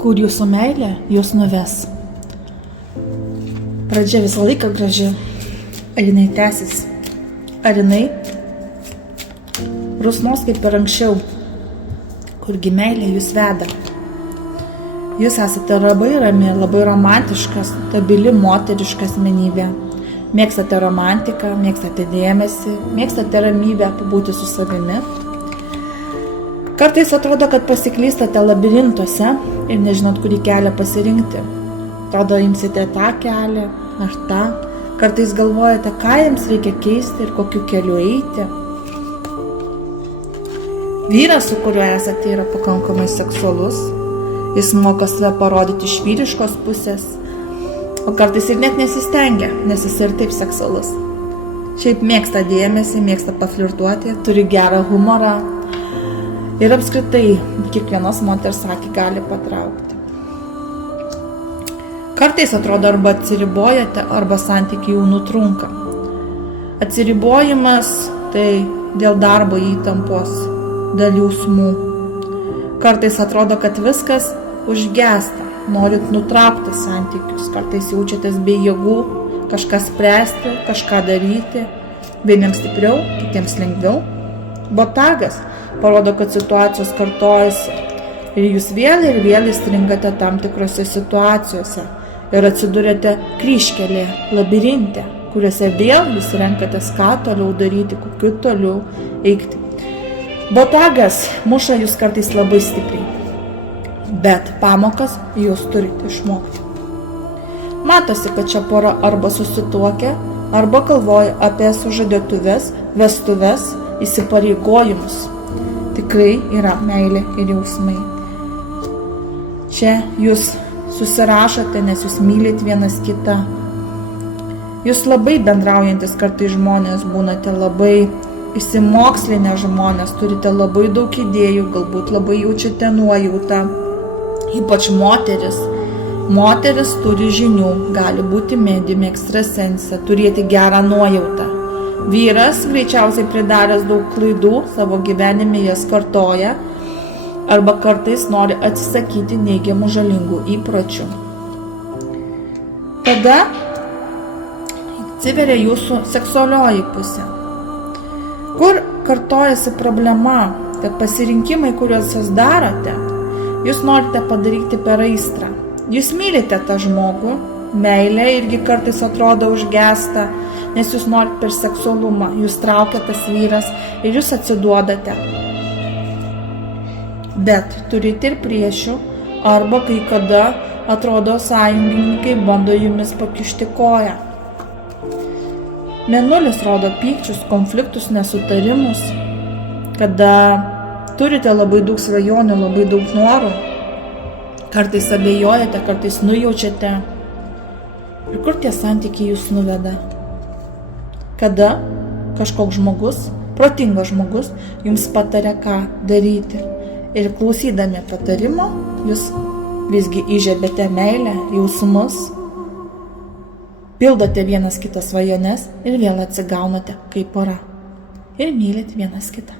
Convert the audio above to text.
kur jūsų meilė jūs nuves. Pradžia visą laiką graži. Ar jinai tęsis? Ar jinai rusnos kaip ir anksčiau? Kurgi meilė jūs veda? Jūs esate labai rami, labai romantiška, stabili moteriška asmenybė. Mėgstate romantiką, mėgstate dėmesį, mėgstate ramybę, pabūti su savimi. Kartais atrodo, kad pasiklystate labirintuose ir nežinot, kurį kelią pasirinkti. Atrodo, imsite tą kelią ar tą. Kartais galvojate, ką jums reikia keisti ir kokiu keliu eiti. Vyras, su kuriuo esate, yra pakankamai seksualus. Jis moka save parodyti iš vyriškos pusės, o kartais ir net nesistengia, nes jis ir taip seksualus. Šiaip mėgsta dėmesį, mėgsta paflirtuoti, turi gerą humorą ir apskritai kiekvienos moters akį gali patraukti. Kartais atrodo arba atsiribojate, arba santykiai jau nutrunka. Atsiribojimas tai dėl darbo įtampos, dėl jausmų. Kartais atrodo, kad viskas užgęsta, norit nutraukti santykius. Kartais jaučiatės be jėgų kažką spręsti, kažką daryti. Vieniems stipriau, kitiems lengviau. Botagas parodo, kad situacijos kartojasi. Ir jūs vėl įstringate tam tikrose situacijose. Ir atsidurėte kryžkelėje, labirinte, kuriuose vėl jūs renkatės, ką toliau daryti, kokiu toliau eiti. Botagas muša jūs kartais labai stipriai, bet pamokas jūs turite išmokti. Matosi, kad čia pora arba susituokia, arba galvoja apie sužadėtuves, vestuves, įsipareigojimus. Tikrai yra meilė ir jausmai. Čia jūs susirašote, nes jūs mylit vienas kitą. Jūs labai bendraujantis kartais žmonės, būnate labai įsimokslinę žmonės, turite labai daug idėjų, galbūt labai jaučiate nuojautą. Ypač moteris. Moteris turi žinių, gali būti medium, ekstrasensė, turėti gerą nuojautą. Vyras, greičiausiai pridaręs daug klaidų, savo gyvenime jas kartoja, arba kartais nori atsisakyti neigiamų žalingų įpročių. Tada atsiveria jūsų seksualioji pusė, kur kartojasi problema, kad pasirinkimai, kuriuos jūs darote, jūs norite padaryti per aistrą. Jūs mylite tą žmogų, meilė irgi kartais atrodo užgęsta, nes jūs norite per seksualumą, jūs traukia tas vyras ir jūs atsiduodate. Bet turite ir priešių, arba kai kada atrodo sąjungininkai bando jumis pakišti koją. Mėnulis rodo pykčius, konfliktus, nesutarimus, kada turite labai daug svajonių, labai daug norų, kartais abejojate, kartais nujaučiate. Ir kur tie santykiai jūs nuveda? Kada kažkoks žmogus, protingas žmogus, jums pataria, ką daryti. Ir klausydami patarimo, jūs visgi įžiebėte meilę, jausmus, pildote vienas kitas svajones ir vėl atsigaunate kaip pora. Ir mylit vienas kitą.